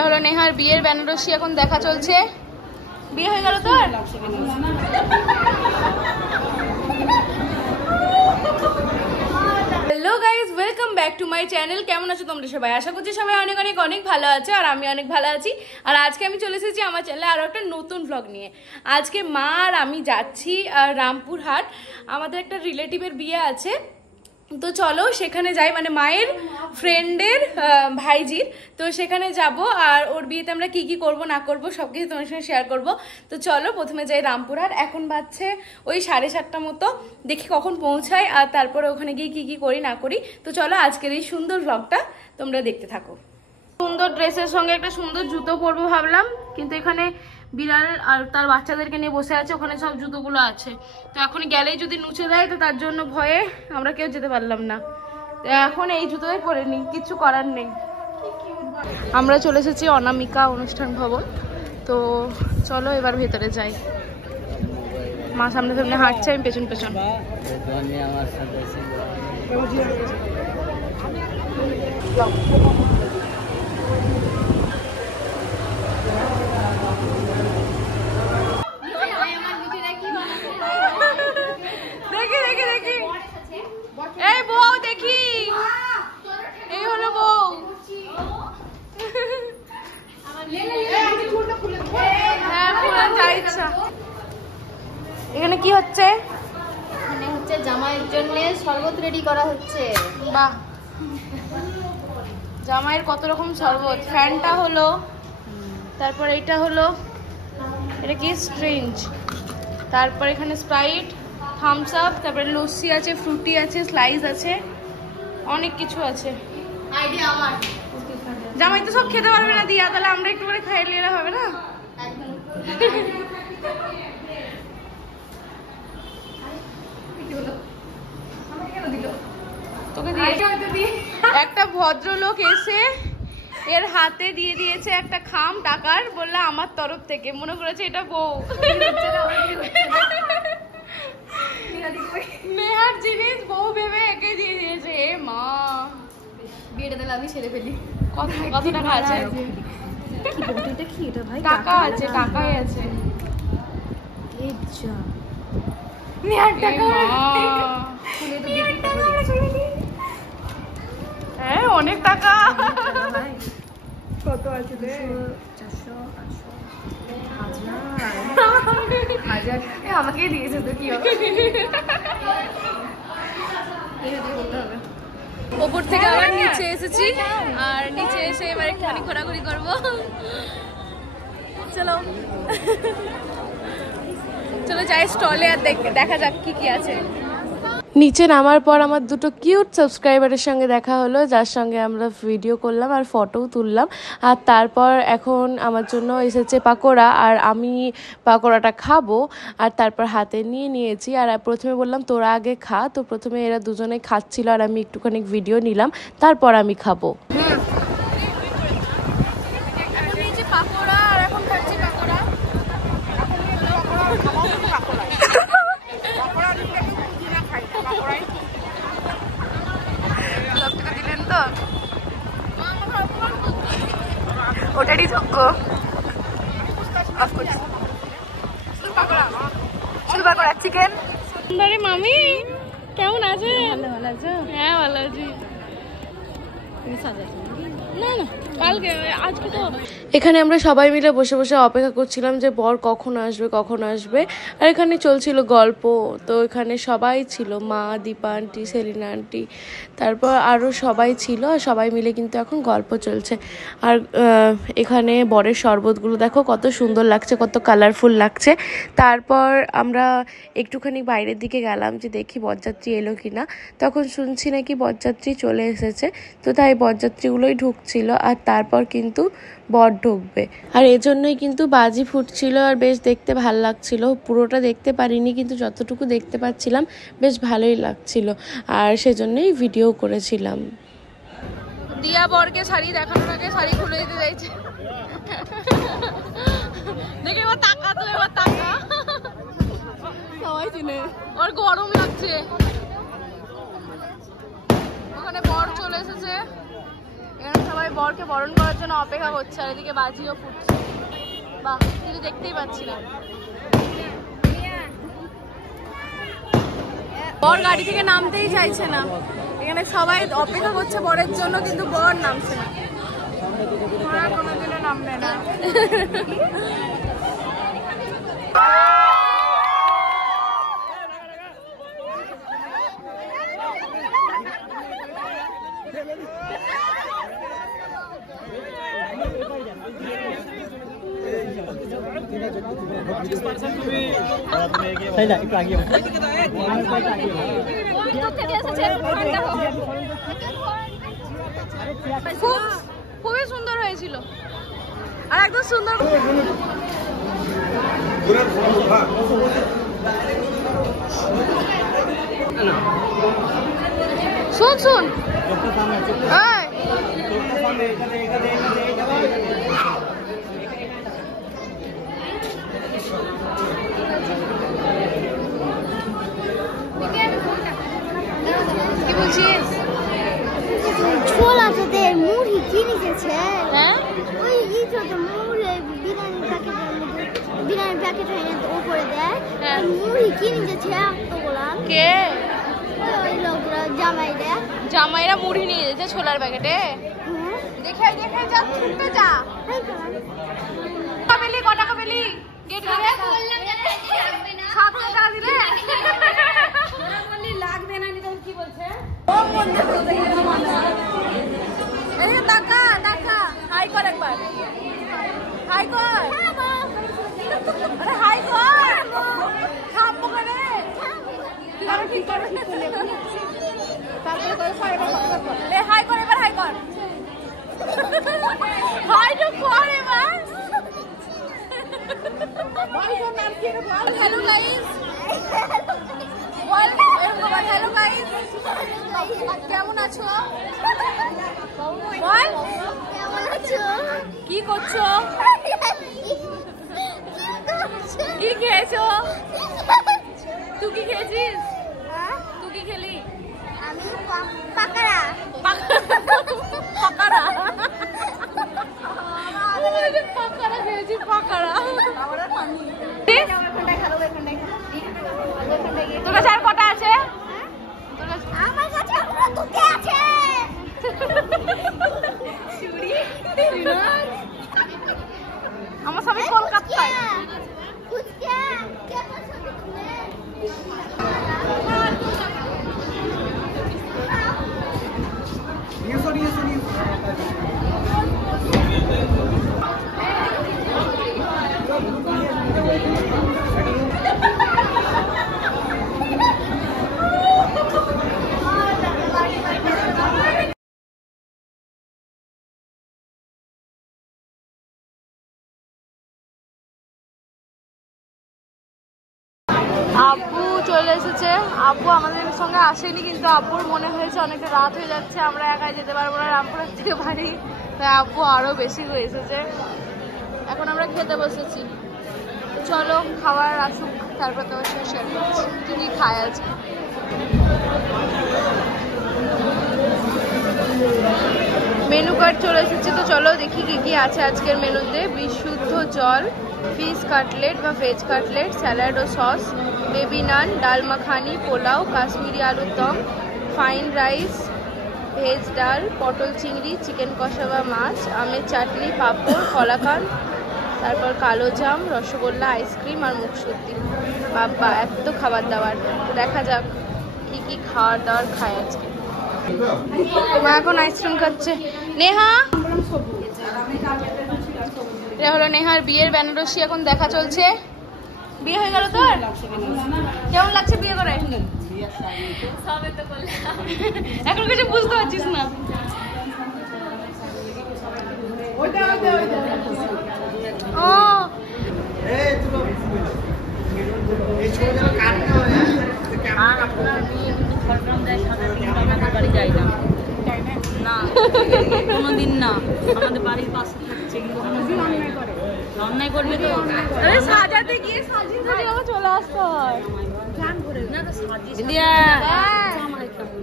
এটা হলো নেহার বিয়ের বেনারসি, এখন দেখা চলছে। বিয়ে হয়ে গেল তোর? Hello guys, welcome back to my channel. কেমন আছো তোমরা সবাই? আশা করছি সবাই অনেক অনেক অনেক ভালো আছে, আর আমি অনেক ভালো আছি। আর আজকে আমি চলে এসেছি আমার চ্যানেলে আরও একটা নতুন ভ্লগ নিয়ে। আজকে মা আর আমি যাচ্ছি রামপুরহাট, আমাদের একটা রিলেটিভের বিয়ে আছে, তো চলো সেখানে যাই, মানে মায়ের ফ্রেন্ডের ভাইজির, তো সেখানে যাব। আর ওর বিয়েতে আমরা কি কি করব না করব সব কিছু তোমার সঙ্গে শেয়ার করব। তো চলো প্রথমে যাই রামপুরহাট। এখন বাজছে ওই 7:30 মতো, দেখি কখন পৌঁছাই আর তারপরে ওখানে গিয়ে কি কি করি না করি। তো চলো আজকের এই সুন্দর ভ্লগটা তোমরা দেখতে থাকো। সুন্দর ড্রেসের সঙ্গে একটা সুন্দর জুতো পরবো ভাবলাম, কিন্তু এখানে বিড়াল আর তার বাচ্চাদেরকে নিয়ে বসে আছে, ওখানে সব জুতোগুলো আছে। তো এখন গেলেই যদি নুচে দেয়, তো তার জন্য ভয়ে আমরা কেউ যেতে পারলাম না। তো এখন এই জুতোই পরে নিই, কিচ্ছু করার নেই। আমরা চলে এসেছি অনামিকা অনুষ্ঠান ভবন, তো চলো এবার ভেতরে যাই। মা সামনে সামনে হাঁটছে, আমি পেছন পেছন। এই বউ দেখি, এই হলো বউ। এখানে কি হচ্ছে? এখানে হচ্ছে জামাইয়ের জন্য শরবত রেডি করা হচ্ছে। বাহ, জামাইয়ের কত রকম শরবত। ফ্যানটা হলো, তারপর এটা হলো, এটা কি স্ট্রিঞ্জ, তারপর এখানে স্প্রাইট, থামস আপ, তারপরে লস্যি আছে, ফ্রুটি আছে, স্লাইস আছে, অনেক কিছু আছে। আইডিয়া আমার। জামাই তো সব খেতে পারবে না দিয়া, তাহলে আমরা একটু করে খাইয়ে নিলে হবে না? তোকে দিয়ে একটা ভদ্রলোক এসে এর হাতে দিয়ে দিয়েছে একটা খাম টাকার, বললে আমার তরফ থেকে, মনে করেছে এটা বউ। নেহার জিনিস বউ ভেবে একে দিয়ে দিয়েছে। এ মা, বিয়েটা তাহলে আমি ছেড়ে ফেলি। কত টাকা আছে? টাকা আছে, টাকাই আছে। হ্যাঁ অনেক টাকা। কত আছে? 400, 800, 1000 আমাকেই দিয়েছে তো কি হবে। ওপর থেকে আবার নিচে এসেছি, আর নিচে এসে এবার একটুখানি ঘোরাঘুরি করবো। চলো চলো যাই স্টলে, আর দেখা যাক কি কি আছে। নিচে নামার পর আমার দুটো কিউট সাবস্ক্রাইবারের সঙ্গে দেখা হলো, যার সঙ্গে আমরা ভিডিও করলাম আর ফটোও তুললাম। আর তারপর এখন আমার জন্য এসেছে পাকোড়া, আর আমি পাকোড়াটা খাবো। আর তারপর হাতে নিয়েছি, আর প্রথমে বললাম তোরা আগে খা, তো প্রথমে এরা দুজনে খাচ্ছিল আর আমি একটুখানি ভিডিও নিলাম, তারপর আমি খাবো। ওটারই যোগ্য। চিকেন। মামি কেমন আছে? ভালো আছো? হ্যাঁ ভালো আছি। না না, কালকে আজকে তো এখানে আমরা সবাই মিলে বসে বসে অপেক্ষা করছিলাম যে বর কখন আসবে। আর এখানে চলছিল গল্প, তো এখানে সবাই ছিল, মা, দীপা আন্টি, সেলিনা আন্টি, তারপর আরও সবাই ছিল, আর সবাই মিলে কিন্তু এখন গল্প চলছে। আর এখানে বরের শরবতগুলো দেখো কত সুন্দর লাগছে, কত কালারফুল লাগছে। তারপর আমরা একটুখানি বাইরের দিকে গেলাম যে দেখি বরযাত্রী এলো কিনা, তখন শুনছি নাকি বরযাত্রী চলে এসেছে, তো তাই বরযাত্রীগুলোই ঢুকছিল, আর তারপর কিন্তু বর ঢুকবে। আর এজন্যই কিন্তু বাজি ফুটছিল, আর বেশ দেখতে ভাল লাগছিল। পুরোটা দেখতে পারিনি, কিন্তু যতটুকু দেখতে পাচ্ছিলাম বেশ ভালোই লাগছিল, আর সেজন্যই ভিডিও করেছিলাম। দিয়া বরকে শাড়ি দেখানোর আগে শাড়ি খুলে দিতে চাইছে, দেখে এবার টাকা তো, এবার টাকা সবাই চিনে। ওর গরম লাগছে, ওখানে বর চলে এসেছে, এখানে সবাই বরকে বরণ করার জন্য অপেক্ষা করছে, আর এদিকে বাজিও ফুটছে। বাহ, কিছু দেখতেই পাচ্ছি না। বর গাড়ি থেকে নামতেই চাইছে না, এখানে সবাই অপেক্ষা করছে বরের জন্য, কিন্তু বর নামছে না। কোনোদিনও নামবে না। খুবই সুন্দর হয়েছিল, আর একদম সুন্দর। শুন শুন, কি বলছিস? ছোলা তোদের মুড়ি কিনে গেছে। হ্যাঁ, ওই ইটোতে মুড়ি বিরিয়ানি প্যাকেট এনে উপরে দেয়। হ্যাঁ। মুড়ি কিনে গেছে এতগুলা। কে? ওই লোকরা জামাই দেয়। জামাইরা মুড়ি নিয়ে যেতে ছোলার প্যাকেটে। দেখে দেখে যা, ছুটতে যা। পেলি ক টাকা পেলি? গেট করে 7 টাকা দিলে। লাগবে না, নিতে কি বলছে? এই টাকা টাকা হাই কর একবার, হাই কর। আরে হাই কর, খাবো করে। তাহলে ঠিক করে তারপরে করে ফাইবার কর। এ হাই কর, এবার হাই কর। হাই তো কর এবার। বল তোর নাম কি রে? বল হ্যালো গাইস। বল এরকম হ্যালো গাইস, কেমন আছো? বল কেমন আছো? কি করছো? কি খেয়েছো? তুই কি খেয়েছিস? তুই কি খেলি? আমি পাকড়া। পাকড়া পাকড়া খেয়েছি, পাকড়া। তোর কাছে আর কটা আছে? আমার কাছে পুরো দুটো আছে। আমার স্বামী কলকাতায়। ফুচকা কেমন ছবি তুলে? আব্বু চলে এসেছে। আব্বু আমাদের সঙ্গে আসেনি, কিন্তু আব্বুর মনে হয়েছে অনেকটা রাত হয়ে যাচ্ছে, আমরা একাই যেতে পারবো না রামপুরহাট থেকে বাড়ি, তাই আব্বু আরো বেশি হয়ে এসেছে। এখন আমরা খেতে বসেছি, চলো খাবার আসুক, তারপর তোমার সাথে শেয়ার করছি কি কি খায় আজকে। মেনু কার্ড চলে এসেছে, তো চলো দেখি কি কি আছে আজকের মেনুতে। বিশুদ্ধ জল, ফিশ কাটলেট বা ভেজ কাটলেট, স্যালাড ও সস, বেবি নান, ডাল মাখানি, পোলাও, কাশ্মীরি আলুর দম, ফাইন রাইস, ভেজ ডাল, পটল চিংড়ি, চিকেন কষা বা মাছ, আমের চাটনি, পাঁপড়, কলাকান, তারপর কালো জাম, রসগোল্লা, আইসক্রিম আর মুখশুদ্ধি। বাবা এত খাবার দাবার, দেখা যাক কি কি খাওয়ার দাওয়ার খায় আজকে। মা এখন আইসক্রিম খাচ্ছে। নেহা, এটা হলো নেহার বিয়ের বেনারসি, এখন দেখা চলছে। বিয়ে হয়ে গেল তোর? কেমন লাগছে বিয়ে করে? এখন কিছু বুঝতে পারছিস না। ও কোনোদিন না, আমাদের বাড়ির পাশে থাকছে, কিন্তু অন্যায় করবে তো। আরে সাজাতে গিয়ে সাজিয়ে সাজিয়ে চলে আসতে হয়।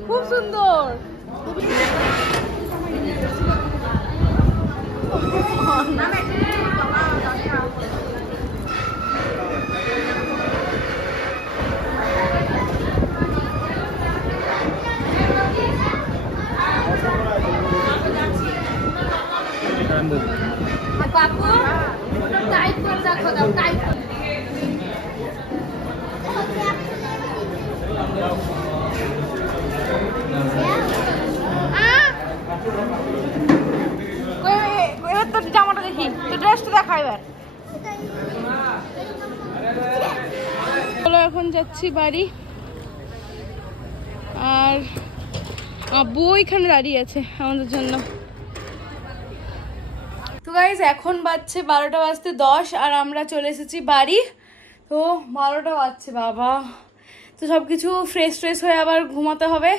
খুব সুন্দর। বাবু টাইপ করে রাখো দাও টাইপ এবার তোর জামাটা দেখি তোর ড্রেসটা দেখা এবার চলো এখন যাচ্ছি বাড়ি আর আব্বু ওইখানে দাঁড়িয়ে আছে আমাদের জন্য তো গাইজ এখন বাজছে 12টা বাজতে 10 আর আমরা চলে এসেছি বাড়ি তো 12টা বাজছে বাবা তো সব কিছু ফ্রেশ হয়ে আবার ঘুমাতে হবে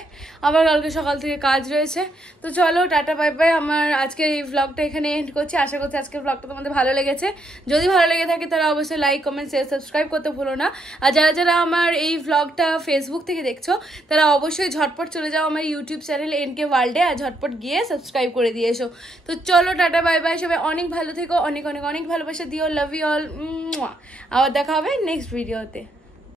আবার কালকে সকাল থেকে কাজ রয়েছে তো চলো টাটা বাই বাই আমার আজকের এই ভ্লগটা এখানে এন্ড করছি আশা করছি আজকের ভ্লগটা তোমাদের ভালো লেগেছে যদি ভালো লেগে থাকে তারা অবশ্যই লাইক কমেন্ট শেয়ার সাবস্ক্রাইব করতে ভুলো না আর যারা আমার এই ভ্লগটা ফেসবুক থেকে দেখছো তারা অবশ্যই ঝটপট চলে যাও আমার ইউটিউব চ্যানেল এনকে ওয়ার্ল্ডে আর ঝটপট গিয়ে সাবস্ক্রাইব করে দিয়ে এসো তো চলো টাটা বাই বাই সবাই অনেক ভালো থেকো অনেক অনেক অনেক ভালোবাসা দিও লাভ ইউ অল আবার দেখা হবে নেক্সট ভিডিওতে